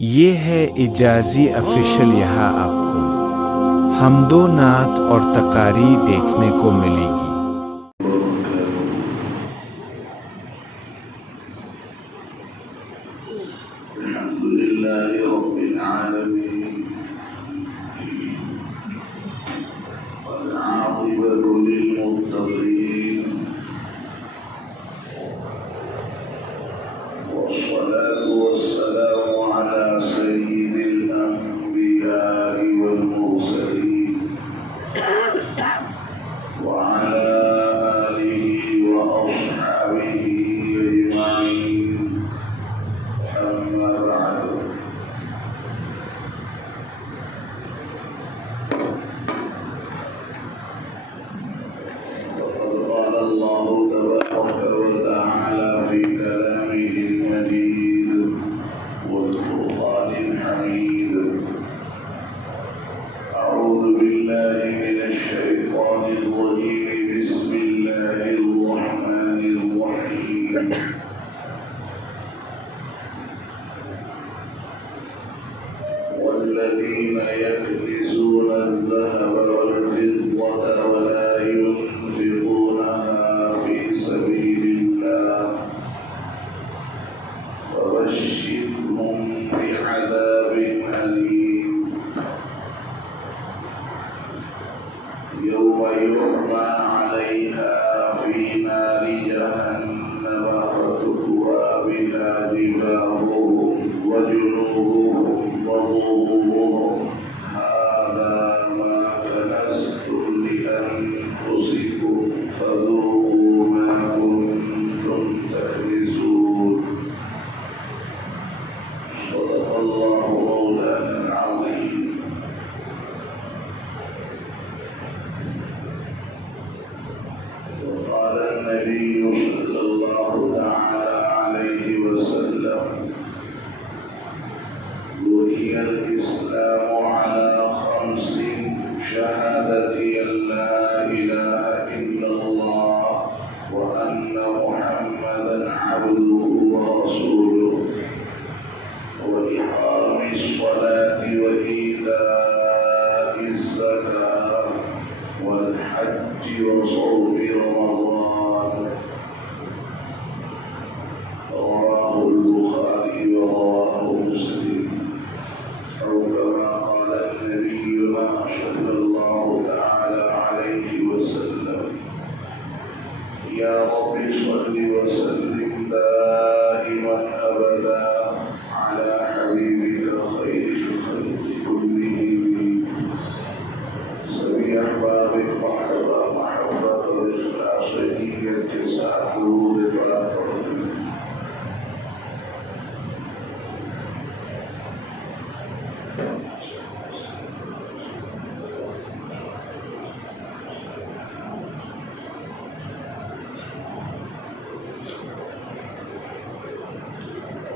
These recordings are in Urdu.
یہ ہے اجازی آفیشل، یہاں آپ کو حمد و نعت اور تقاریر دیکھنے کو ملے گی۔ الحمدللہ رب العالمین والعاقبۃ للمتقین والصلاة والسلام على سيد الأنبياء والمرسلين وعلى آله وأصحابه أجمعين، أما بعد، فقد قال الله تبارك وتعالى في كلامه المجيد والفرقان الحميد: أعوذ بالله من الشيطان الرجيم، بسم الله الرحمن الرحيم. والذين يكنزون الذهب والفضة ولا ينفقونها في سبيل الله فبشرهم بعذاب أليم يوم يحمى عليها في نار جهنم فتكوى بها جباههم وجنوبهم وظهورهم هذا ما كنزتم لأنفسكم فذوقوا ما كنتم تكنزون. صدق الله مولانا العظيم. وقال النبي صلى الله تعالى عليه وسلم: بني الإسلام على 5: شهادة أن لا إله إلا الله وأن محمدا عبده ورسوله وإقام الصلاة وإيتاء الزكاة والحج وصوم رمضان. رواه البخاري ورواه مسلم، أو كما قال نبينا صلى الله تعالى عليه وسلم: يا رب صل وسلم دائما أبدا على حبيبك خير الخلق كلهم سبي أحبابك محبة والإخلاص نية ساعته للآخرة.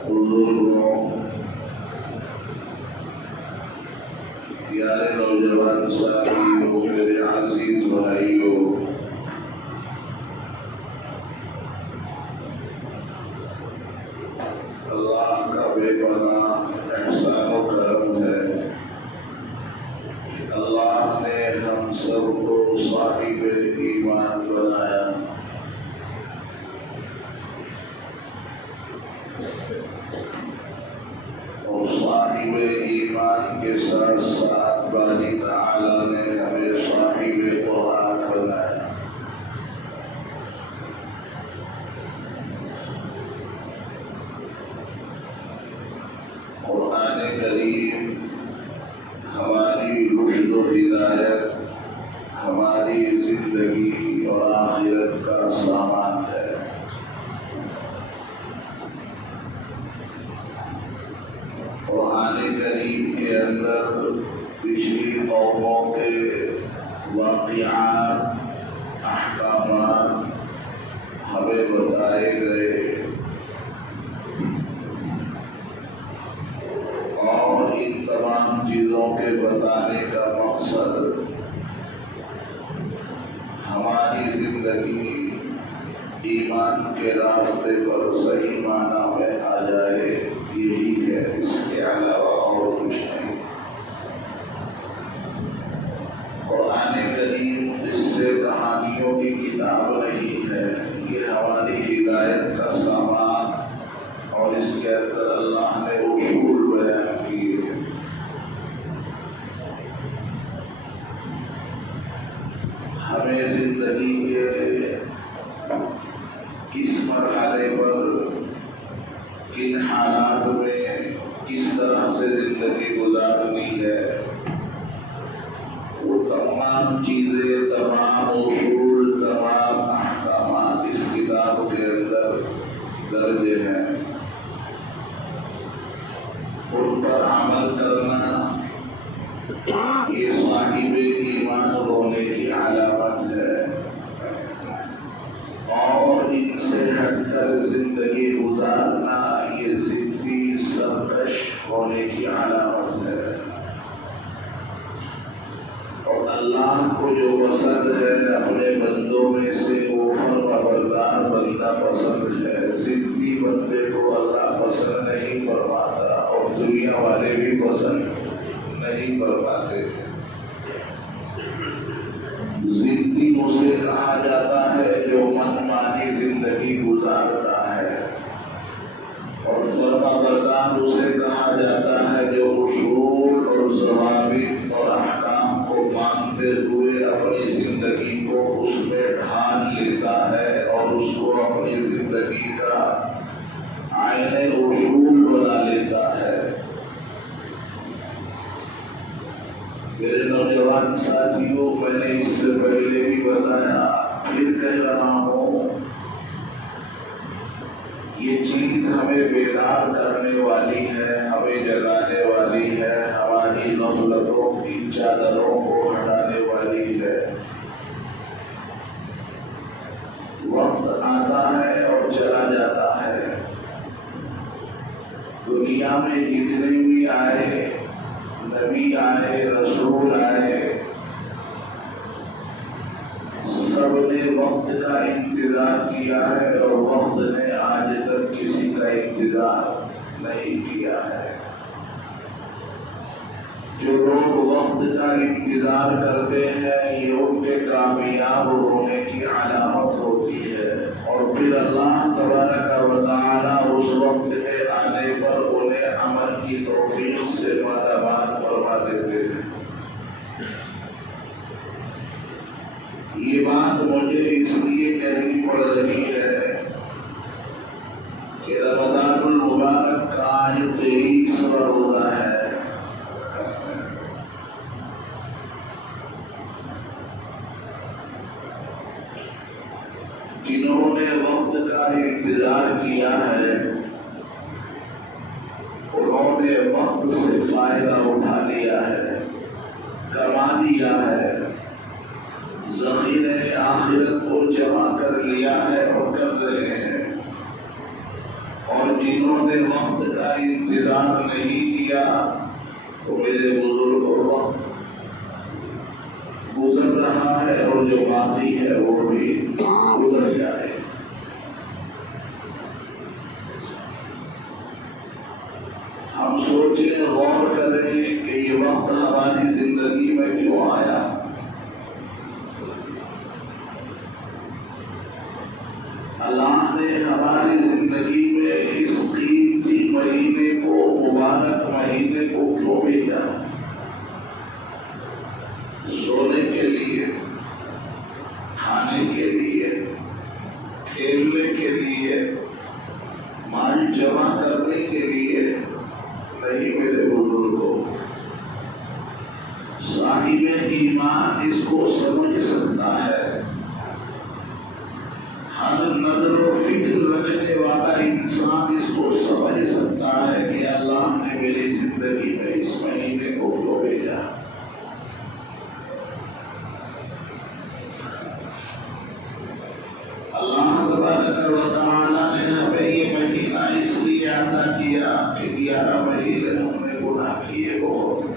بزرگوں، پیارے نوجوان ساتھیوں، میرے عزیز بھائیوں، اللہ کا بے پناہ احسان و کرم ہے کہ اللہ نے ہم سب کو صاحب ایمان بنایا. اور صاحب ایمان کے ساتھ ساتھ باری تعالیٰ نے ہمیں صاحب قرآن بنایا. قرآن کریم ہماری رشد و ہدایت، ہماری زندگی اور آخرت کا سامان ہے. قرآن کریم کے اندر پچھلی قوموں کے واقعات، احکامات ہمیں بتائے گئے، اور ان تمام چیزوں کے بتانے کا مقصد ہماری زندگی ایمان کے راستے پر صحیح معنی میں آ جائے، یہی ہے. اس کے علاوہ طرح سے زندگی گزارنی ہے، وہ تمام چیزیں، تمام اصول، تمام احکامات اس کتاب کے اندر درج ہیں، ان پر عمل کرنا یہ صاحب ایمان ہونے کی علامت ہے، اور ان سے ہٹ کر زندگی گزارنا یہ ضدی سرکش ہونے کی علامت ہے۔ اور اللہ کو جو پسند ہے اپنے بندوں میں سے وہ فرمانبردار بندہ پسند ہے، ضدی بندے کو اللہ پسند نہیں فرماتا، اور دنیا والے بھی پسند نہیں فرماتے۔ ضدی اسے کہا جاتا ہے جو من مانی زندگی گزارتا ہے، اور فرمانبردار اسے کہا جاتا ہے جو اصول اور ضوابط اور احکام کو مانتے ہوئے اپنی زندگی کو اس میں ڈھال لیتا ہے اور اس کو اپنی زندگی کا عین اصول بنا لیتا ہے۔ میرے نوجوان ساتھیوں، میں نے اس سے پہلے بھی بتایا، پھر کہہ رہا ہوں، یہ چیز ہمیں بیدار کرنے والی ہے، ہمیں جگانے والی ہے، ہماری غفلتوں کی چادروں کو ہٹانے والی ہے۔ وقت آتا ہے اور چلا جاتا ہے، دنیا میں جتنے بھی آئے، نبی آئے، رسول آئے، سب نے وقت کا انتظار کیا ہے، اور وقت نے آج تک کسی کا انتظار نہیں کیا ہے۔ جو لوگ وقت کا انتظار کرتے ہیں یہ ان کے کامیاب ہونے کی علامت ہوتی ہے، اور پھر اللہ تبارک و تعالی اس وقت کے آنے پر انہیں عمل کی توفیق سے مالا مال فرما دیتے ہیں۔ یہ بات مجھے اس لیے کہنی پڑ رہی ہے کہ رمضان المبارک کا آج 23واں روزہ ہے، جنہوں نے وقت کا انتظار کیا ہے انہوں نے وقت سے فائدہ اٹھا لیا ہے، کما لیا ہے، ذخیرہ آخرت کو جمع کر لیا ہے اور کر رہے ہیں۔ اور جنہوں نے وقت کا انتظار نہیں کیا تو میرے بزرگوں، وقت گزر رہا ہے اور جو باقی ہے وہ بھی گزر جائے۔ ہم سوچیں، غور کریں کہ یہ وقت ہماری زندگی میں کیوں آیا؟ اللہ نے ہماری زندگی میں اس قیمتی مہینے کو، مبارک مہینے کو کیوں بھیجا؟ سونے کے لیے، کھانے کے لیے، کھیلنے کے لیے، مال جمع کرنے کے لیے نہیں میرے بزرگوں۔ صاحب ایمان اس کو سمجھ سکتا ہے، ہر نظر و فکر رکھنے والا انسان اس کو سمجھ سکتا ہے کہ اللہ نے میری زندگی میں اس مہینے کو کیوں بھیجا۔ اللہ تبارک و تعالی نے ہمیں یہ مہینہ اس لیے عطا کیا کہ 11 مہینے ہم نے گناہ کیے، بہت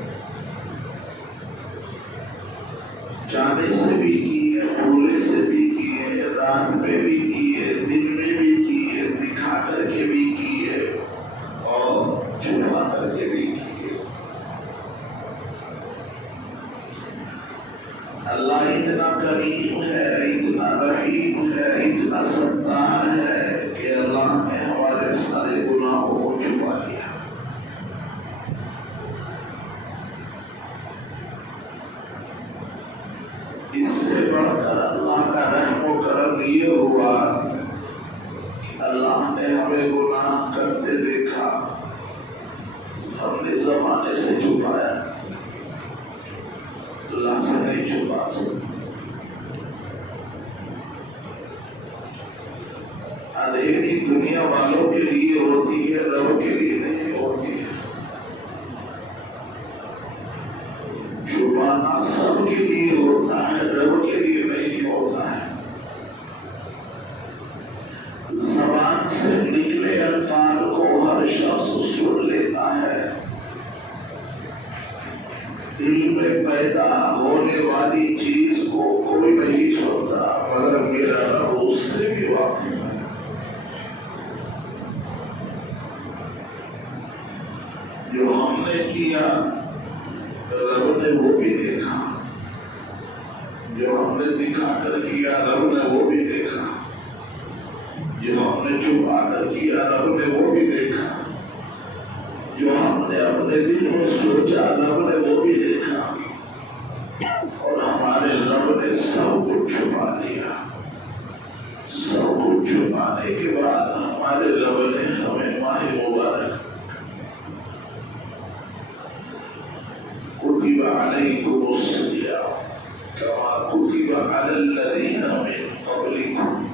جانے سے بھی کیے، بھولے سے بھی کیے، رات میں بھی کیے، دن میں بھی کیے، دکھا کر کے بھی کیے اور چھپا کر کے بھی کیے۔ اللہ اتنا کریم ہے، اتنا رحیم ہے، اتنا ستار ہے کہ اللہ نے ہمارے سارے گناہوں کو چھپا لیا۔ اس سے بڑھ کر اللہ کا رحم و کرم یہ ہوا کہ اللہ نے ہمیں گناہ کرتے دیکھا، ہم نے زمانے سے چھپایا، اللہ سے نہیں چھپا سکتے۔ اندھیری دنیا والوں کے لیے ہوتی ہے، رب کے لیے نہیں ہوتی ہے۔ چھپانا سب کے لیے ہوتا ہے، رب کے لیے نہیں ہوتا ہے۔ زبان سے نکلے الفاظ کو ہر شخص سن لیتا ہے، دل میں پیدا ہونے والی چیز کو کوئی نہیں سنتا، مگر میرا رب اس سے بھی واقف ہے۔ جو ہم نے کیا رب نے وہ بھی دیکھا، جو ہم نے دکھا کر کیا رب نے وہ بھی دیکھا، جو ہم نے چھپا کر کیا رب نے وہ بھی دیکھا، جو ہم نے اپنے دل میں سوچا رب نے وہ بھی دیکھا، اور ہمارے رب نے سب کچھ چھپا لیا۔ سب کچھ چھپانے کے بعد ہمارے رب نے ہمیں ماہ مبارک کتب علیکم الصیام کما کتب علی الذین من قبلکم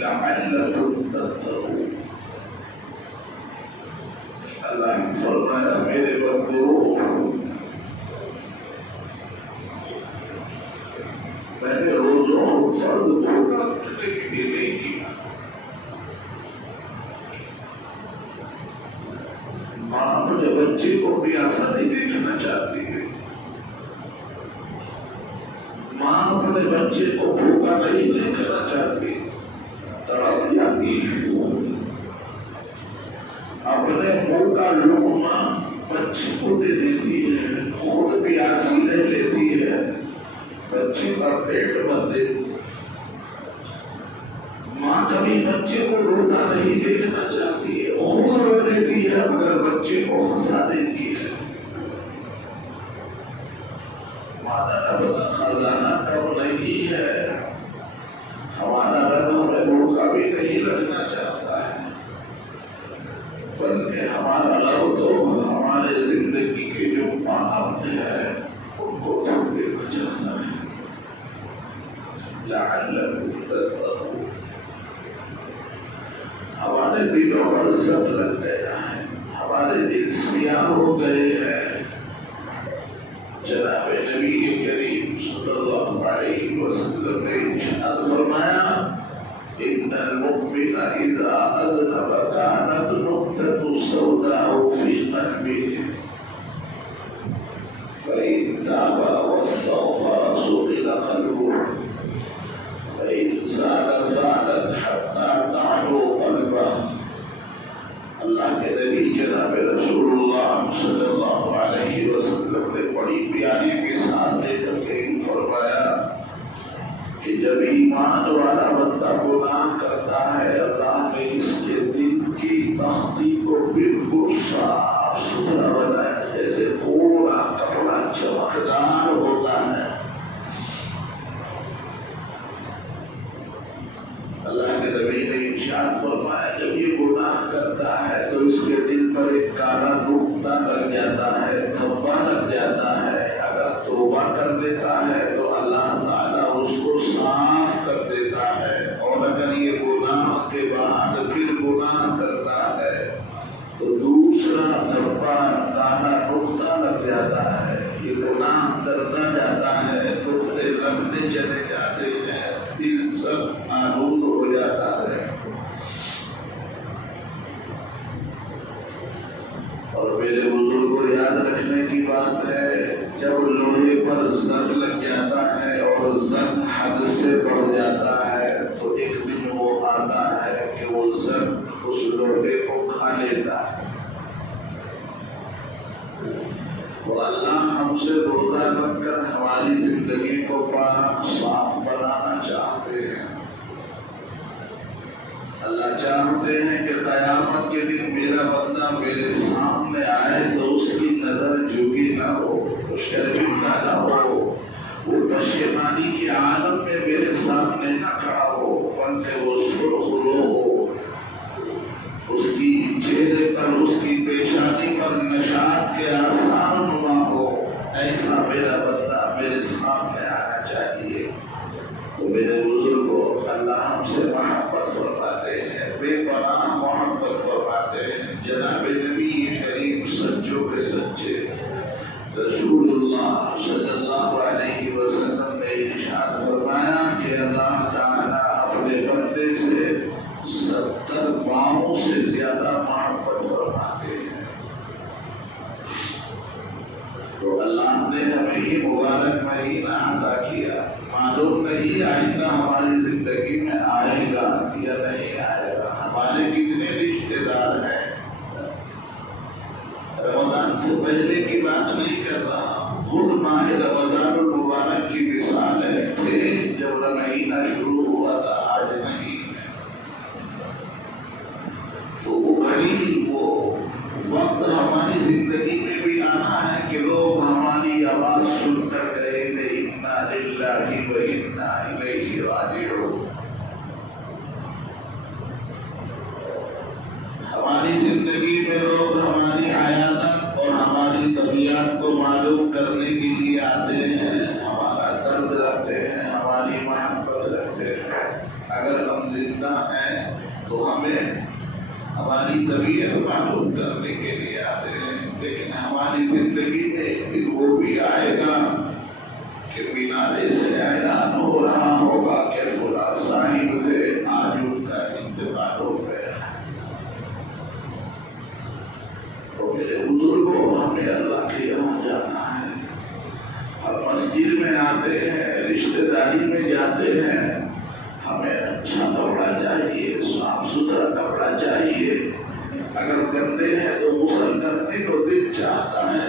لعلکم تتقون۔ اللہ نے فرمایا میرے بندو، میں نے روزوں کو فرض دھوکہ رکھنے کے لیے نہیں کیا۔ ماں اپنے بچے کو پیاسا نہیں دیکھنا چاہتی ہے، ماں اپنے بچے کو بھوکا نہیں دیکھنا چاہتی، تڑپ جاتی ہے۔ اپنے منہ کا لقمہ بچے کو دے دیتی ہے، خود پیاسی نہیں لیتی ہے، بچے کا پیٹ بھر دیتی ہے۔ ماں کبھی بچے کو روتا نہیں دیکھنا چاہتی ہے، خود رو لیتی ہے مگر بچے کو ہنسا دیتی ہے۔ ہمارا رب کا خزانہ کم نہیں ہے، ہمارا رب ہمیں بھوکا بھی نہیں رکھنا چاہتا ہے، بلکہ ہمارا رب تو ہمارے زندگی کے جو پاپ ہیں ان کو تھوڑ دینا چاہتا ہے۔ لعلکم تتقون۔ ہمارے دلوں پر زب لگ گیا ہے، ہمارے دل سیاہ ہو گئے ہیں۔ جناب نبی کریم صلی اللہ علیہ وسلم نے ارشاد فرمایا ان المؤمن اذا اذنب كانت نقطة سوداء في قلبه فإن تاب واستغفر سئل قلبه فإن زادت حتى تعلو قلبه۔ اللہ کے نبی جناب رسول اللہ صلی اللہ علیہ وسلم نے بڑی پیاری مثال دے کر کے فرمایا کہ جب ایمان والا بندہ گناہ کرتا ہے، اللہ نے اس کے دل کی تختی کو بالکل صاف ستھرا بنایا، جیسے پورا کپڑا چمکدار ہوتا ہے۔ اللہ کے نبی نے ارشاد فرمایا جب یہ گناہ کرتا ہے تو اس کے دل پر ایک کالا نقطہ لگ جاتا ہے، دھبا لگ جاتا ہے۔ اگر توبہ کر لیتا ہے تو اللہ تعالیٰ اس کو صاف کر دیتا ہے، اور اگر یہ گناہ کے بعد پھر گناہ کرتا ہے تو دوسرا دھبا کالا نقطہ لگ جاتا ہے۔ یہ گناہ کرتا جاتا ہے، نقطے لگتے چلے جاتے ہیں، دل سب آلود ہو جاتا ہے۔ اور میرے بزرگوں یاد رکھنے کی بات ہے، جب لوہے پر زنگ لگ جاتا ہے اور زنگ حد سے بڑھ جاتا ہے تو ایک دن وہ آتا ہے کہ وہ زنگ اس لوہے کو کھا لیتا ہے۔ تو اللہ ہم سے روزہ رکھ کر ہماری زندگی کو پاک صاف بنانا چاہتے ہیں۔ اللہ چاہتے ہیں کہ قیامت کے دن میرا بندہ میرے سامنے آئے تو اس کی نظر جھکی نہ ہو، شرمندہ نہ ہو، وہ پشیمانی کے عالم میں میرے سامنے نہ کھڑا ہو، بلکہ وہ سرخ رو ہو، اس کی چہرے پر اس کی میرا بندہ میرے سامنے آنا چاہیے. تو میرے بزرگوں اللہ ہم سے محبت فرماتے ہیں، بے پناہ محبت فرماتے ہیں. جناب نبی کریم سچوں کے سچے رسول اللہ صلی اللہ علیہ وسلم نے ارشاد فرمایا کہ اللہ تعالیٰ اپنے بندے سے 70 باؤں سے زیادہ محبت فرماتے ہیں. تو اللہ نے ہمیں یہ مبارک مہینہ عطا کیا. معلوم نہیں آئندہ ہماری زندگی میں آئے گا یا نہیں آئے گا. ہمارے کتنے رشتے دار ہیں. رمضان سے پہلے کی بات نہیں کر رہا، خود ماہ رمضان المبارک کی مثال ہے. جب مہینہ شروع ہوا تھا، آج نہیں. تو وہ گھڑی وہ وقت ہماری زندگی میں بھی آنا ہے کہ لوگ ہماری آواز سن کر گئے کہ انا للہ و انا الیہ راجعون. ہماری زندگی میں لوگ ہماری عیادت اور ہماری طبیعت کو معلوم کرنے کے لیے آتے ہیں، ہمارا درد رکھتے ہیں، ہماری محبت رکھتے ہیں. اگر ہم زندہ ہیں تو ہمیں ہماری طبیعت معلوم کرنے کے لیے آتے ہیں. لیکن ہماری زندگی میں ایک دن وہ بھی آئے گا کہ مینارے سے اعلان ہو رہا ہوگا کہ فلاں صاحب تھے، آج ان کا انتقال ہو گیا. تو میرے بزرگوں ہمیں اللہ کے یہاں جانا ہے. ہم مسجد میں آتے ہیں، رشتہ داری میں جاتے ہیں، ہمیں اچھا کپڑا چاہیے، صاف ستھرا کپڑا چاہیے. اگر گندے ہیں تو غسل کرنے کو دل چاہتا ہے،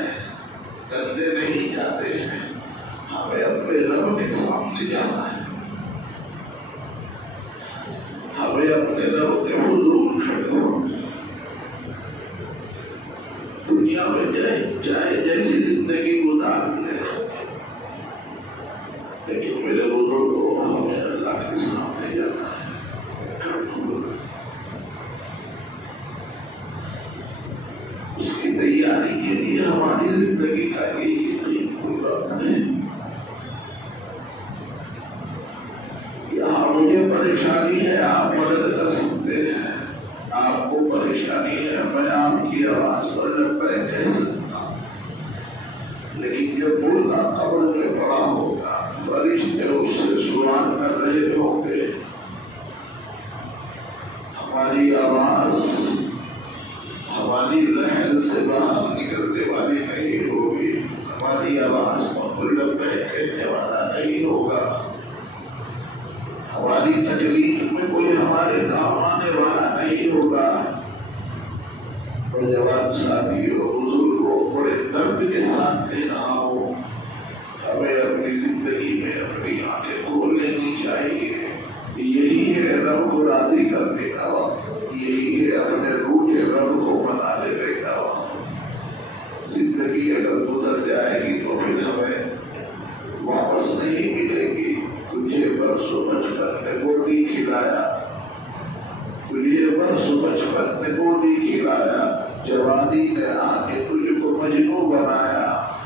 گندے نہیں جاتے ہیں. ہمیں اپنے رب کے سامنے جانا ہے، ہمیں اپنے رب کے حضور کھڑے ہونا ہے. دنیا میں چاہے جیسی زندگی گزار لے، لیکن میرے بزرگوں ہمیں اللہ کے سامنے جانا ہے، کھڑے ہونا ہے. اس کی تیاری کے لیے ہماری زندگی کا یہی قیمتی وقت ہے. یہاں مجھے پریشانی ہے، آپ مدد کر سکتے ہیں. آپ کو پریشانی ہے، میں آپ کی آواز پر لبیک کہہ سکتا ہوں. لیکن جب مردہ قبر میں پڑا ہوگا، فرشتے اس سے سوال کر رہے ہوں گے، ہماری آواز ہماری لہر سے باہر نکلنے والی نہیں ہوگی، ہماری آواز پر لبیک کہنے والا نہیں ہوگا، ہماری تکلیف میں کوئی ہمارے کام آنے والا نہیں ہوگا. جوان ساتھیوں، بزرگوں، بڑے درد کے ساتھ کہہ رہا ہوں، ہمیں اپنی زندگی میں اپنی آنکھیں کھول لینی چاہیے. یہی ہے رب کو راضی کرنے کا وقت، یہی ہے اپنے روٹھے رب کو منا لینے کا وقت. زندگی اگر گزر جائے گی تو پھر ہمیں واپس نہیں ملے گی. تجھے برسوں بچپن میں گودی کھلایا، تجھے برسوں بچپن میں گودی کھلایا، جوانی نے آ کے تجھ کو مجنوں بنایا،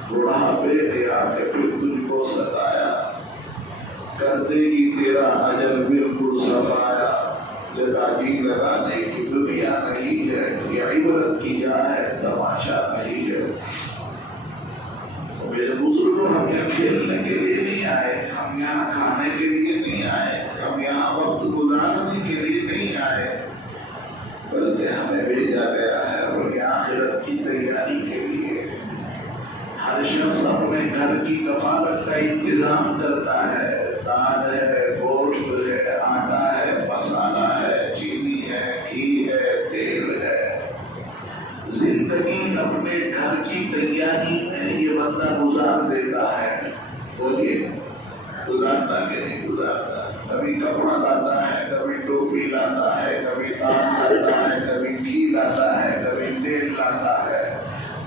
بڑھاپے نے آ کے پھر تجھ کو ستایا. کر دے گی تیرا اجل بالکل صفایا. جگہ جی لگانے کی دنیا نہیں ہے، یہ عبرت کی جا ہے، تماشا نہیں ہے. میرے بزرگوں، ہم یہاں کھیلنے کے لیے نہیں آئے، ہم یہاں کھانے کے لیے نہیں آئے، ہم یہاں وقت گزارنے کے لیے نہیں آئے، بلکہ ہمیں بھیجا گیا ہے اپنی آخرت کی تیاری کے لیے. ہر شخص اپنے گھر کی کفالت کا انتظام کرتا ہے. دال ہے، گوشت ہے، آٹا ہے، مسالہ ہے، چینی ہے، گھی ہے، تیل ہے. زندگی اپنے گھر کی تیاری میں یہ بندہ گزار دیتا ہے. بولیے، گزارتا کہ نہیں گزارتا؟ کبھی کپڑا لاتا ہے، کبھی ٹوپی لاتا ہے، کبھی تان لاتا ہے، کبھی گھی لاتا ہے، کبھی تیل لاتا ہے.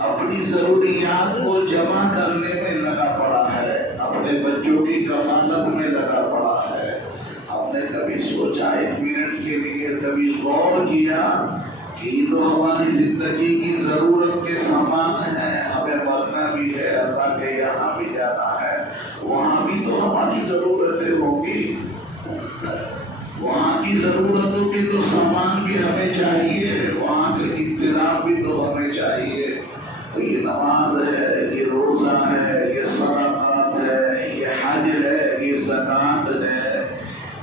اپنی ضروریات کو جمع کرنے میں لگا پڑا ہے، اپنے بچوں کی کفالت میں لگا پڑا ہے. ہم نے کبھی سوچا ایک منٹ کے لیے، کبھی غور کیا کہ تو ہماری زندگی کی ضرورت کے سامان ہیں، ہمیں مرنا بھی ہے، تھا کہ یہاں بھی جانا ہے، وہاں بھی تو ہماری ضرورتیں ہوں گی، وہاں کی ضرورتوں کے تو سامان بھی ہمیں چاہیے، وہاں کے انتظام بھی تو ہمیں چاہیے۔ تو یہ نماز ہے، یہ روزہ ہے، یہ صدقات ہے، یہ حج ہے، یہ زکوٰۃ ہے،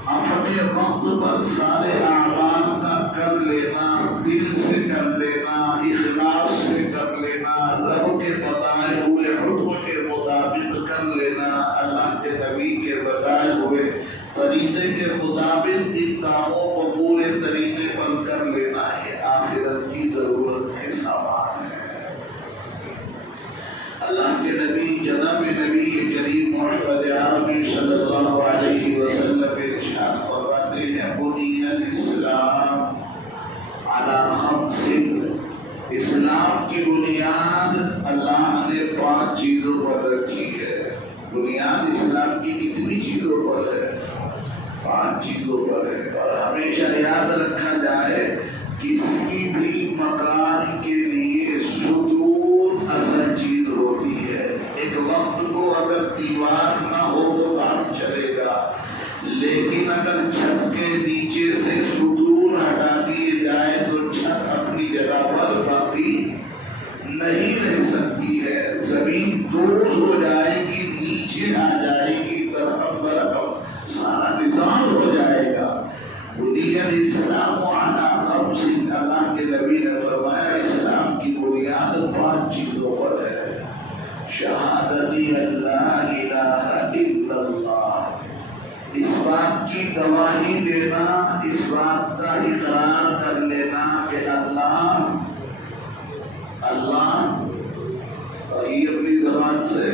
اپنے وقت پر سارے اعمال کا کر لینا، دل سے کر لینا، اخلاص سے کر لینا، رب کے بتائے ہوئے حکم کے مطابق کر لینا، اللہ کے نبی کے بتائے ہوئے طریقے کے مطابق ان کاموں کو پورے طریقے پر کر لینا، یہ آخرت کی ضرورت کے سامان ہے۔ اللہ کے نبی جناب نبی کریم محمد عربی صلی اللہ علیہ وسلم ارشاد فرماتے ہیں، بنی الاسلام علی خمس، اسلام کی بنیاد اللہ نے 5 چیزوں پر رکھی ہے۔ بنیاد اسلام کی کتنی چیزوں پر ہے؟ 5 چیزوں پر ہے۔ اور ہمیشہ یاد رکھا جائے، کسی بھی مکان کے لیے ستون اصل چیز ہوتی ہے۔ ایک وقت کو اگر دیوار نہ ہو تو کام چلے گا، لیکن اگر چھت کے نیچے سے ستون ہٹا دیے جائے تو چھت اپنی جگہ پر باقی نہیں رہ سکتی ہے، زمین دوز ہو جائے گی، نیچے آ جائے گی، برہم برہم سارا نظام ہو جائے گا۔ بنی الاسلام علی خمس، اللہ کے نبی نے فرمایا اسلام کی بنیاد 5 چیزوں پر ہے۔ شہادتی اللہ الہ الا اللہ، اس بات کی گواہی دینا، اس بات کا اقرار کر لینا کہ اللہ یہ اپنی زبان سے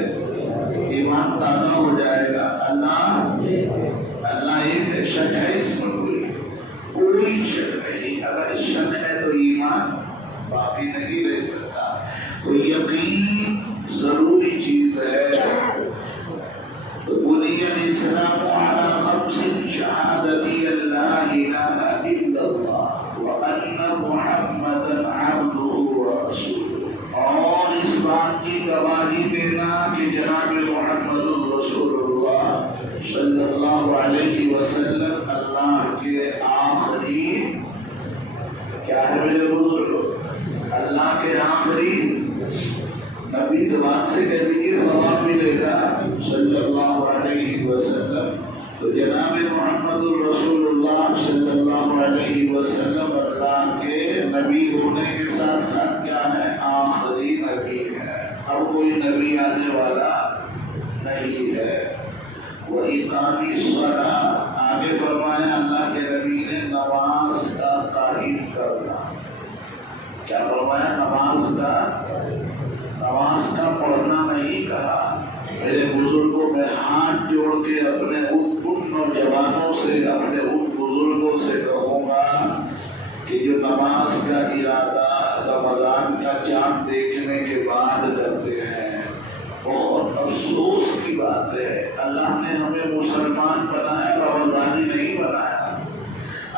ایمان تازہ ہو جائے گا۔ اللہ ایک ہے، شک ہے اس میں کوئی شک نہیں، اگر شک ہے تو ایمان باقی نہیں رہ سکتا۔ تو یقین ضروری چیز ہے۔ تو بنی الاسلام علی خمس، شہادتی اللہ الہ الا اللہ وان محمدا عبدہ ورسولہ، اور اس بات کی گواہی دینا کہ جناب محمد رسول اللہ صلی اللہ علیہ وسلم اللہ کے آخری، کیا ہے میرے بزرگ، اللہ کے آخری نبی، زبان سے کہہ دیجیے ثواب ملے گا صلی اللہ علیہ وسلم۔ تو جناب محمد الرسول اللہ صلی اللہ علیہ وسلم اللہ کے نبی ہونے کے ساتھ ساتھ کیا ہے؟ آخری نبی ہے، اب کوئی نبی آنے والا نہیں ہے۔ وَإِقَامِ الصَّلَاةِ، آگے فرمایا اللہ کے نبی نے نماز کا قائم کرنا۔ کیا فرمایا؟ نماز کا پڑھنا نہیں کہا۔ میرے بزرگوں میں ہاتھ جوڑ کے اپنے ان نوجوانوں سے، اپنے ان بزرگوں سے کہوں گا کہ جو نماز کا ارادہ رمضان کا چاند دیکھنے کے بعد کرتے ہیں، بہت افسوس کی بات ہے۔ اللہ نے ہمیں مسلمان بنایا، رمضانی نہیں بنایا۔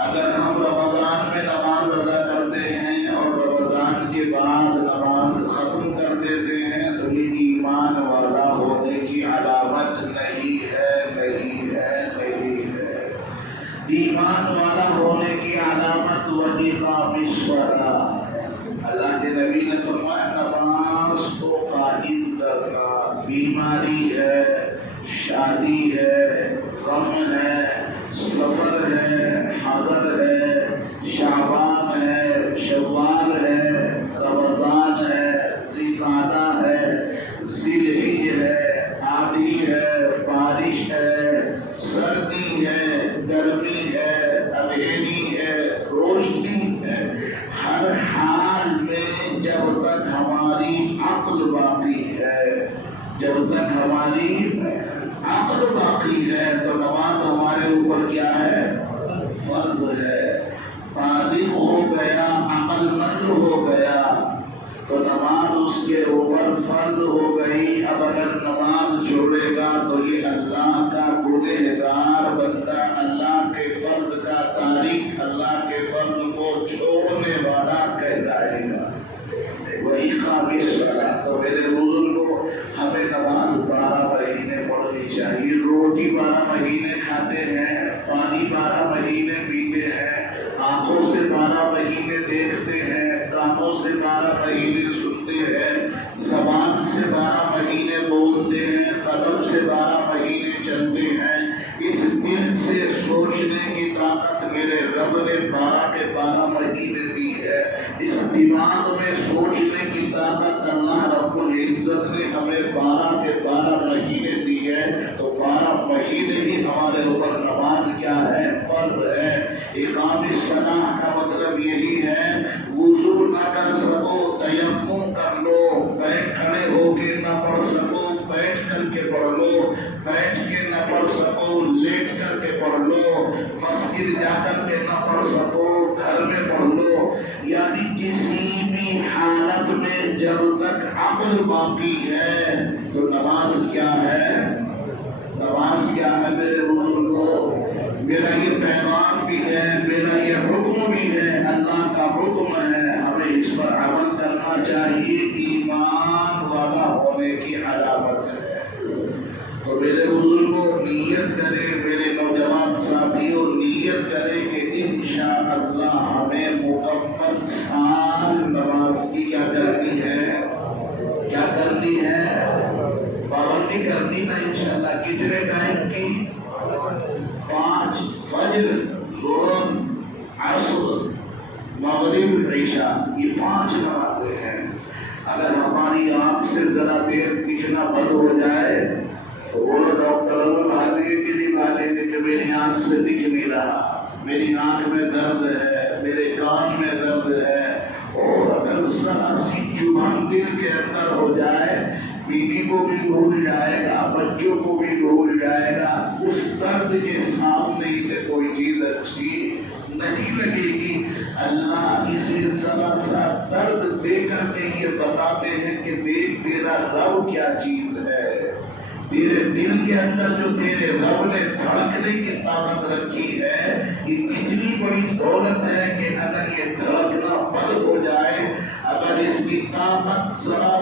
اگر ہم رمضان میں نماز ادا کرتے ہیں اور رمضان کے بعد نماز ختم کر دیتے ہیں تو یہ ایمان والا ہونے کی علامت نہیں ہے، نہیں ہے، نہیں ہے۔ ایمان والا ہونے کی علامت وَإِقَامِ الصَّلَاةِ، اللہ کے نبی نے فرمایا نماز کو قائم کرنا۔ بیماری ہے، شادی ہے، غم ہے، سفر ہے، حضر ہے، شعبان ہے، شوال ہے، رمضان ہے، ذوالقعدہ ہے، ذوالحجہ ہے، آدھی ہے، بارش ہے، سردی ہے، گرمی ہے، اندھیری ہے، روشنی ہے، ہر حال میں جب تک ہماری عقل باقی ہے، جب تک ہماری عقل باقی ہے تو نماز ہمارے اوپر کیا ہے؟ فرض ہے۔ بالغ ہو گیا، عقل مند ہو گیا تو نماز اس کے اوپر فرض ہو گئی۔ اب اگر نماز چھوڑے گا تو یہ اللہ کا گنہگار بندہ، اللہ کے فرض کا تارک، اللہ کے فرض کو چھوڑنے والا کہلائے گا۔ وہی قابل صلاح۔ تو میرے بزرگوں، ہمیں نماز 12 مہینے پڑھنی چاہیے. روٹی 12 مہینے کھاتے ہیں, پانی 12 مہینے پیتے ہیں, آنکھوں سے 12 مہینے دیکھتے ہیں, کانوں سے 12 مہینے سنتے ہیں, زبان سے 12 مہینے بولتے ہیں, قدم سے 12 مہینے چلتے ہیں. اس دل سے سوچنے کی طاقت میرے رب نے 12 کے 12 مہینے دی ہے. اس دماغ میں سوچنے کی طاقت اللہ رب العزت نے ہمیں 12 کے 12 مہینے دی ہے. تو 12 مہینے ہی ہمارے اوپر نماز کیا ہے؟ فرض ہے. اقام الصلاۃ کا مطلب یہی ہے وضو نہ کر سکو تیمم کر لو, کھڑے ہو کے نہ پڑھ سکو بیٹھ کر کے پڑھ لو, بیٹھ کے نہ پڑھ سکو لیٹ کر کے پڑھ لو, مسجد جا کر کے نہ پڑھ سکو گھر میں پڑھ لو. یعنی کسی بھی حالت میں جب تک عقل باقی ہے تو نماز کیا ہے؟ نماز کیا ہے میرے بزرگوں؟ میرا یہ پیغام بھی ہے, میرا یہ حکم بھی ہے, اللہ کا حکم ہے, ہمیں اس پر عمل کرنا چاہیے. ایمان والا ہونے کی علامت ہے. تو میرے بزرگوں نیت کریں, میرے نوجوان ساتھیوں نیت کریں کہ انشاءاللہ ہمیں مکمل سال نماز کی کیا کرنی ہے؟ کیا کرنی ہے؟ پابندی کرنی نا انشاءاللہ. کتنے ٹائم کی؟ 5 فجر, ظہر, عصر, مغرب, عشاء, یہ 5 نمازیں ہیں. اگر ہماری آنکھ سے ذرا دیر دکھنا بند ہو جائے تو وہ ڈاکٹروں کو بھاگنے کے لیے بھاگیں گے کہ میری آنکھ سے دکھ نہیں رہا, میری آنکھ میں درد ہے, میرے کان میں درد ہے. اور اگر ذرا سی چبھن دل کے اندر ہو جائے, بیوی کو بھی بھول جائے گا, بچوں کو بھی بھول جائے گا. اس درد کے سامنے سے کوئی چیز اچھی نہیں لگے گی. اللہ اسے ذرا سا درد دے کر کے یہ بتاتے ہیں کہ دیکھ تیرا رب کیا چیز ہے. تیرے دل کے اندر جو تیرے رب نے دھڑکنے کی طاقت رکھی ہے یہ کتنی بڑی دولت ہے کہ اگر یہ دھڑکنا بند ہو جائے, اگر اس کی طاقت ذرا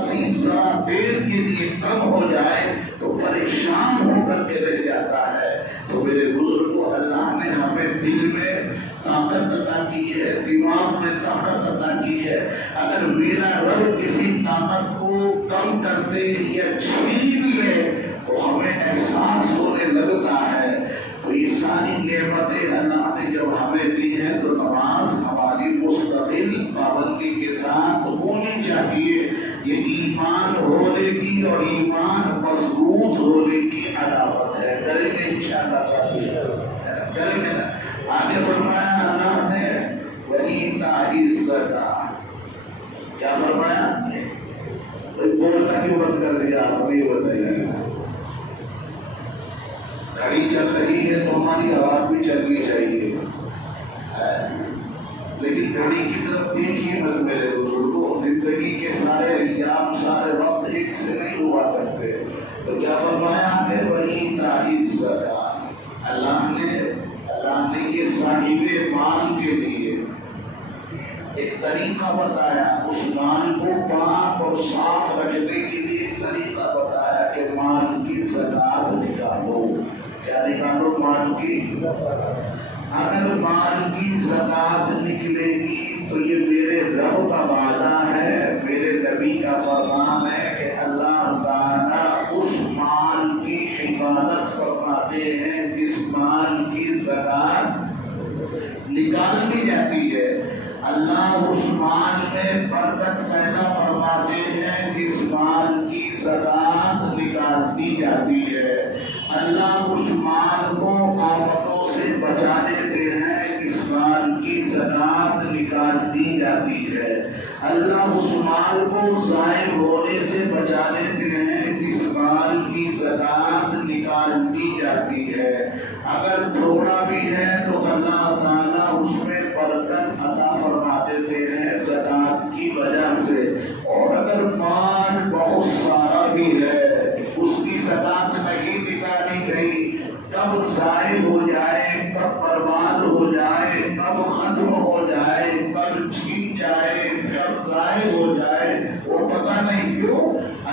دیر کے لیے کم ہو جائے تو پریشان ہو کر کے رہ جاتا ہے. تو میرے بزرگوں اللہ نے ہمیں دل میں طاقت عطا کی ہے, دماغ میں طاقت عطا کی ہے. اگر میرا رب کسی طاقت کو کم کر دے یا چھین لے تو ہمیں احساس ہونے لگتا ہے. تو یہ ساری نعمتیں اللہ نے جب ہمیں دی ہیں تو نماز ہماری مستقل پابندی کے ساتھ ہونی چاہیے. یہ ایمان ہونے کی اور ایمان مضبوط ہونے کی علامت ہے. کریں گے انشاءاللہ کریں گے نا. آگے فرمایا اللہ نے وَإِيتَاءِ الزَّكَاةِ, کیا فرمایا؟ بولنا کیوں بند کر دیا آپ نے؟ یہ بتائیے. گھڑی چل رہی ہے تو ہماری آواز بھی چلنی چاہیے, لیکن گھڑی کی طرف دیکھیے مت میرے بزرگوں. زندگی کے سارے ایام سارے وقت ایک سے نہیں ہوا کرتے. تو کیا فرمایا ہے؟ وَإِيتَاءِ الزَّكَاةِ. اللہ نے یہ صاحب مال کے لیے ایک طریقہ بتایا. اس مال کو پاک اور صاف رکھنے کے لیے ایک طریقہ بتایا کہ مال کی زکات نکالو. کیا نکالو؟ مال کی. اگر مال کی زکات نکلے گی تو یہ میرے رب کا وعدہ ہے, میرے نبی کا فرمان ہے کہ اللہ تعالیٰ اس مال کی حفاظت فرماتے ہیں جس مال کی زکات نکال دی جاتی ہے. اللہ اس مال میں برکت پیدا فرماتے ہیں جس مال کی زکات نکال دی جاتی ہے. اللہ اس مال کو آفتوں سے بچا دیتے ہیں جس مال کی زکات نکال دی جاتی ہے. اللہ اس مال کو ضائع ہونے سے بچا دیتے ہیں جس مال کی زکات نکال دی جاتی ہے. اگر تھوڑا بھی ہے تو اللہ تعالیٰ اس میں برکت عطا فرما دیتے ہیں زکات کی وجہ سے. اور اگر مال بہت سارا بھی ہے اس کی زکات نہیں نکالی گئی, کب ضائع ہو جائے, کب برباد ہو جائے, کب ختم ہو جائے, کب چھین جائے, کب ضائع ہو جائے وہ پتہ نہیں. کیوں؟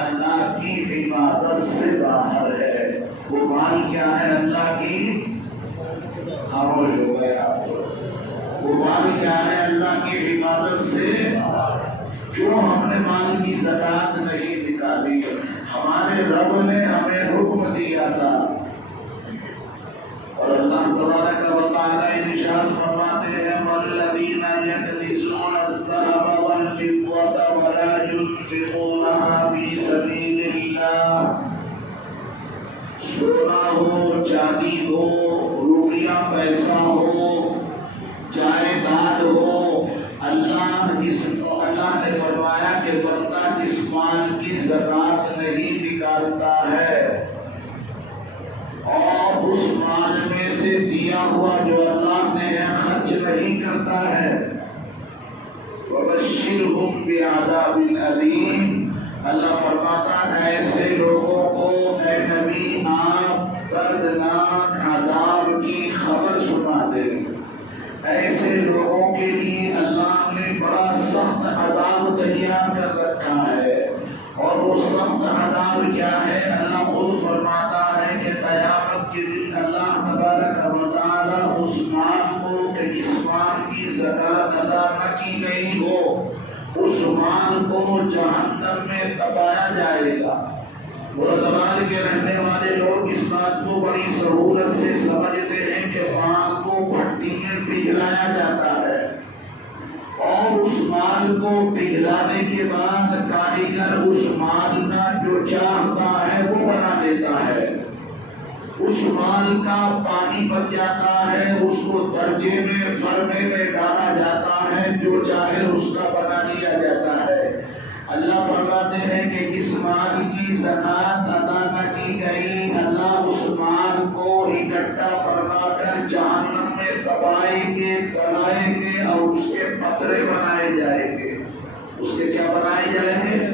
اللہ کی عبادت سے باہر ہے. وہ مال کیا ہے؟ اللہ کی، خاموش ہو گئے آپ تو. وہ مال کیا ہے؟ اللہ کی عبادت سے. کیوں ہم نے مال کی زکات نہیں نکالی؟ ہمارے رب نے ہمیں حکم دیا تھا. اور اللہ تبارک و تعالی ارشاد فرماتے ہیں والذین یکنزون الذهب والفضة ولا ينفقونها في سبیل اللہ. سونا ہو، چاندی ہو، روپیہ پیسہ ہو، جائیداد ہو، اللہ نے فرمایا کہ بندہ جس مال کی زکات نہیں نکالتا ہے اور اس مال میں سے دیا ہوا جو اللہ نے خرچ نہیں کرتا ہے، فَبَشِّرْهُمْ بِعَذَابٍ أَلِيمٍ. اللہ فرماتا ہے ایسے لوگوں کو اے نبی آپ دردناک عذاب کی خبر سنا دیں. ایسے لوگوں کے لیے اللہ نے بڑا سخت عذاب تیار کر رکھا ہے. اور وہ سخت عذاب کیا ہے؟ اللہ خود فرماتا ہے کہ قیامت کے دن اللہ تبارک و تعالی اس مال کو کہ جس مال کی زکات ادا نہ کی گئی ہو اس مال کو جہنم میں دبایا جائے گا. مرتبال کے رہنے والے لوگ اس بات کو بڑی سہولت سے سمجھتے ہیں کہ مال کو بھٹی میں پگھلایا جاتا ہے اور اس مال کو پگھلانے کے بعد کاریگر اس مال کا جو چاہتا ہے وہ بنا دیتا ہے. اس مال کا پانی بن جاتا ہے، اس کو درجے میں فرمے میں ڈالا جاتا ہے، جو چاہے اس کا بنا لیا جاتا ہے. اللہ فرماتے ہیں کہ جس مال کی زکات ادا نہ کی گئی اللہ اس مال کو اکٹھا فرما کر جہنم میں دبائیں گے، گلائیں گے اور اس کے پترے بنائے جائیں گے. اس کے کیا بنائے جائیں گے؟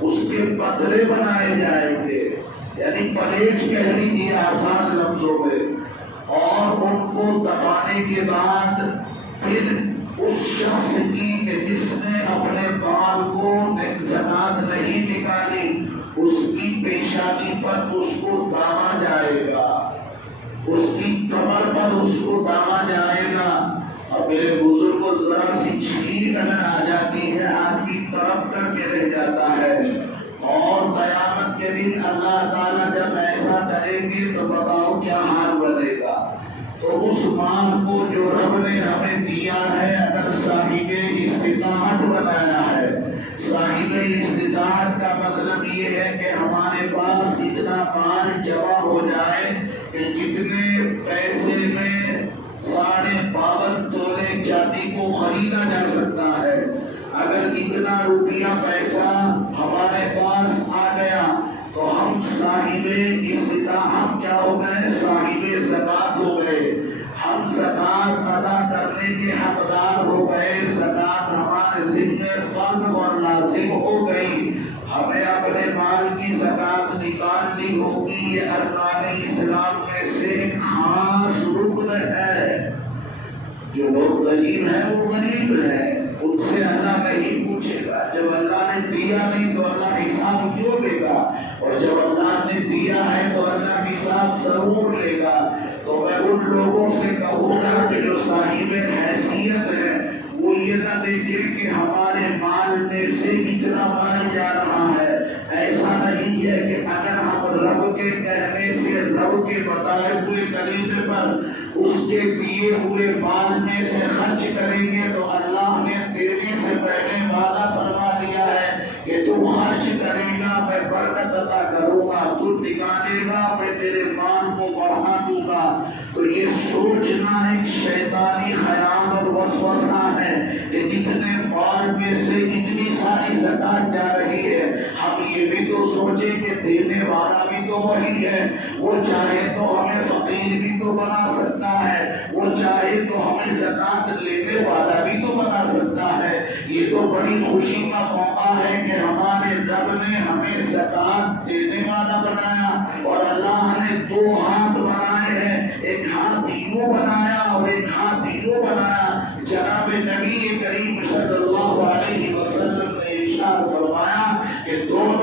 اس کے پترے بنائے جائیں گے، یعنی پلیٹ کہہ لیجیے آسان لفظوں میں. اور ان کو دبانے کے بعد پھر اس شخص کی کہ جس نے اپنے مال کو زکات نہیں نکالی اس کی پیشانی پر اس کو داما جائے گا، اس کی کمر پر اس کو داما جائے گا. اور میرے بزرگوں ذرا سی چھینک اگر آ جاتی ہے آدمی تڑپ کر کے رہ جاتا ہے. اور قیامت کے دن اللہ تعالیٰ جب ایسا کریں گے تو بتاؤ کیا حال بنے گا. تو اس مال کو جو رب نے ہمیں دیا ہے اگر صاحب استطاعت بنایا ہے، صاحب استطاعت کا مطلب یہ ہے کہ ہمارے پاس اتنا مال جمع ہو جائے کہ جتنے پیسے میں 52.5 تولے چاندی کو خریدا جا سکتا ہے. اگر اتنا روپیہ پیسہ ہمارے پاس آ گیا تو ہم صاحب استطاعت، ہم کیا ہو گئے؟ صاحب زکات ہو گئے. ہم زکات ادا کرنے کے حقدار ہو گئے. زکات ہمارے ذمہ فرض اور لازم ہو گئی. ہمیں اپنے مال کی زکات نکالنی ہوگی. یہ ارکان اسلام میں سے ایک خاص رکن ہے. جو لوگ غریب ہیں وہ غریب ہیں، ان سے اللہ نہیں پوچھے گا. جب اللہ نے دیا نہیں تو اللہ حساب کیوں لے گا؟ اور جب اللہ نے دیا ہے تو اللہ حساب ضرور لے گا. تو میں ان لوگوں سے کہوں گا کہ جو صاحب حیثیت ہے وہ یہ نہ دیکھے کہ ہمارے مال میں سے اتنا مال جا رہا ہے. ایسا نہیں ہے کہ اگر ہم رب کے کہنے سے رب کے بتائے ہوئے طریقے پر اس کے دیے ہوئے مال میں سے خرچ کریں گے تو اللہ نے دینے سے پہلے وعدہ فرما دیا ہے کہ تو خرچ کرے گا میں برکت عطا کروں گا، تو نکالے گا میں تیرے مال کو بڑھا دوں گا. تو یہ سوچنا ایک شیطانی خیال اور وسوسہ ہے کہ جتنے مال میں سے اتنی ساری زکات جا رہی ہے ہم یہ بھی تو سوچیں کہ دینے والا بھی تو وہی ہے. وہ چاہے تو ہمیں فقیر بھی تو بنا سکتا ہے، وہ چاہے تو ہمیں زکات لینے والا بھی تو بنا سکتا ہے. یہ تو بڑی خوشی کا موقع ہے کہ ہمارے رب نے ہمیں زکات دینے والا بنایا. اور اللہ نے 2 ہاتھ بنائے ہیں، ایک ہاتھ یوں بنایا اور ایک ہاتھ یوں بنایا. جناب نبی کریم صلی اللہ علیہ وسلم نے ارشاد فرمایا کہ دونوں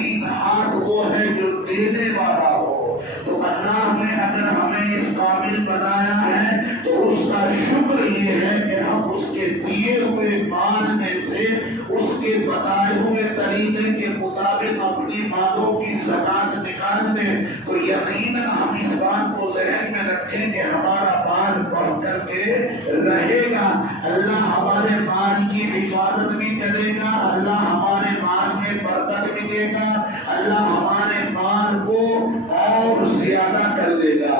بہترین ہاتھ وہ ہے جو دینے والا ہو۔ تو اللہ نے اگر ہمیں اس قابل بنایا ہے تو اس کا شکر یہ ہے کہ ہم اس کے دیے ہوئے مال میں سے اس کے بتائے ہوئے طریقے کے مطابق اپنی مالوں کی زکات نکال دیں۔ تو یقیناً ہم اس بات کو ذہن میں رکھیں کہ ہمارا مال بڑھ کر کے رہے گا، اللہ ہمارے مال کی حفاظت بھی کرے گا، اللہ ہمارے مال میں برکت بھی دے گا، اللہ ہمارے مال کو اور زیادہ کر دے گا۔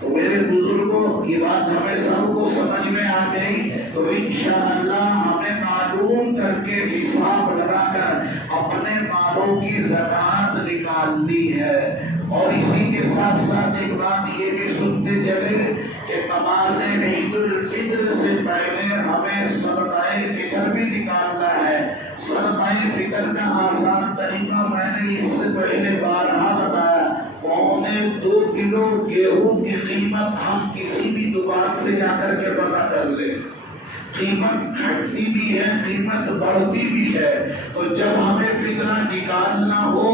تو میرے بزرگوں یہ بات ہمیں سب کو سمجھ میں آ گئی، تو انشاءاللہ ہمیں معلوم کر کے حساب لگا کر اپنے مالوں کی زکات نکالنی ہے۔ اور اسی کے ساتھ ساتھ ایک بات یہ بھی سنتے چلے کہ نماز عید الفطر سے پہلے ہمیں صدقہ فطر بھی نکالنا ہے۔ صدقہ فطر کا آسان طریقہ میں نے اس سے پہلے بارہا بتایا۔ 2 کلو گیہوں کی قیمت ہم کسی بھی دکان سے جا کر کے پتہ کر لیں، قیمت گھٹتی بھی ہے، قیمت بڑھتی بھی ہے۔ تو جب ہمیں فطرہ نکالنا ہو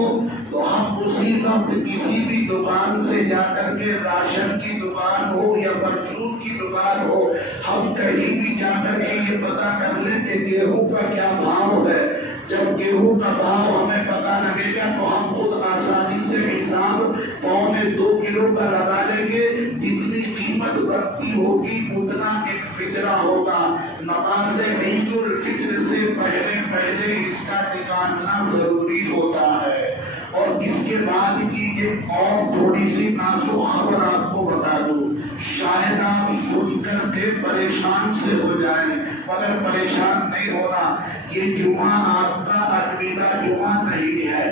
تو ہم اسی وقت کسی بھی دکان سے جا کر کے، راشن کی دکان ہو یا پرچون کی دکان ہو، ہم کہیں بھی جا کر کے یہ پتہ کر لیں کہ گیہوں کا کیا بھاؤ ہے۔ جب گیہوں کا بھاؤ ہمیں پتہ لگے گا تو ہم خود آسانی سے حساب 2 کلو کا لگا لیں گے، جتنی قیمت بڑھتی ہوگی اتنا ایک فطرہ ہوگا۔ نماز عید الفطر سے پہلے اس کا نکالنا ضروری ہوتا ہے۔ اور اس کے بعد کی ایک اور تھوڑی سی نازک خبر آپ کو بتا دوں، شاید آپ سن کر کے پریشان سے ہو جائیں، مگر پریشان نہیں ہونا۔ یہ جمعہ آپ کا الوداع جمعہ نہیں ہے۔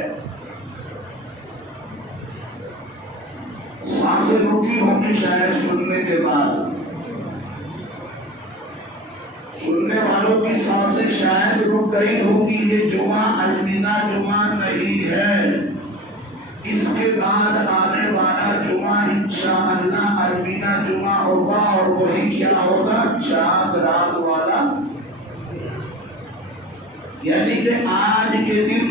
سانسیں رکی ہوں گی شاید سننے کے بعد، سننے والوں کی سانسیں شاید رک گئی ہوگی۔ یہ جمعہ الوداع جمعہ نہیں ہے، اس کے بعد آنے والا جمعہ انشاءاللہ الوداع جمعہ ہوگا، اور وہی کیا ہوگا؟ چاند رات والا، یعنی کہ آج کے دن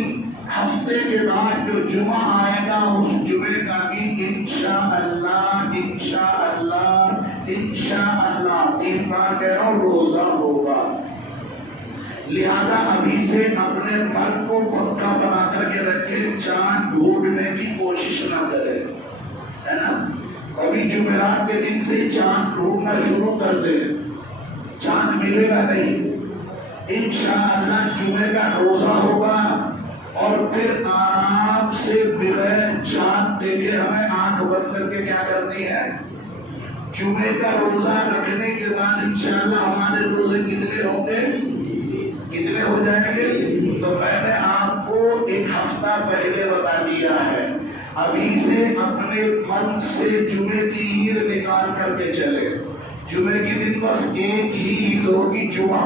ہفتے کے بعد جو جمعہ آئے گا اس جمعے کا بھی انشاءاللہ 3 بار کہہ رہا ہوں روزہ ہوگا۔ لہذا ابھی سے اپنے من کو پکا بنا کر کے رکھے، چاند ڈھونڈنے کی کوشش نہ کرے، ہے نا؟ ابھی جمعرات کے دن سے چاند ڈھونڈنا شروع کر دے، چاند ملے گا نہیں۔ انشاءاللہ جمعے کا روزہ ہوگا، اور پھر آرام سے بغیر چاند دیکھے ہمیں آنکھ بند کر کے کیا کرنی ہے؟ جمعے کا روزہ رکھنے کے بعد انشاءاللہ ہمارے روزے کتنے ہوں گے؟ کتنے ہو جائیں گے؟ تو میں نے آپ کو ایک ہفتہ پہلے بتا دیا ہے، ابھی سے اپنے من سے جمعے کی عید نکال کر کے چلے۔ جمعے کے دن بس ایک ہی عید ہوگی، جمعہ،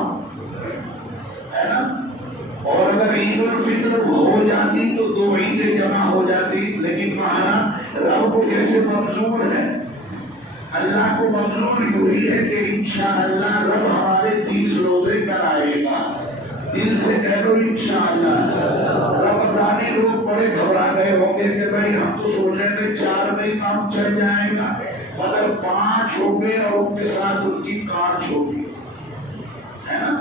ہے نا؟ اور اگر عید الفطر ہو جاتی تو 2 عیدیں جمع ہو جاتی، لیکن مہارا رب کو کیسے منظور ہے؟ اللہ کو منظور یوں ہی ہے کہ انشاءاللہ رب ہمارے 30 روزے کرائے گا۔ دل سے کہہ لو انشاءاللہ۔ رمضانی لوگ بڑے گھبرا گئے ہوں گے کہ بھائی ہم تو سوچ رہے تھے 4 میں کام چل جائے گا، مگر 5 ہو گئے اور ان کے ساتھ ان کی کانچ ہوگی، ہے نا؟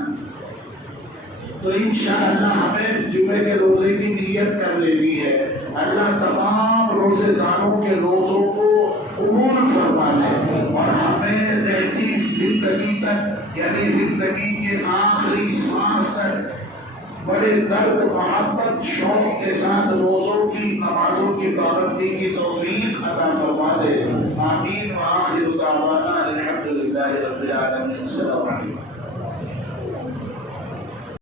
تو انشاءاللہ ہمیں جمعے کے روزے کی نیت کر لینی ہے۔ اللہ تمام روزے داروں کے روزوں کو قبول فرما لے، اور ہمیں رہتی زندگی تک، یعنی زندگی کے آخری سانس تک بڑے درد، محبت، شوق کے ساتھ روزوں کی، نمازوں کی پابندی کی توفیق عطا فرما دے۔ آمین۔ وآخر دعوانا الحمدللہ رب العالمین۔ السلام علیکم۔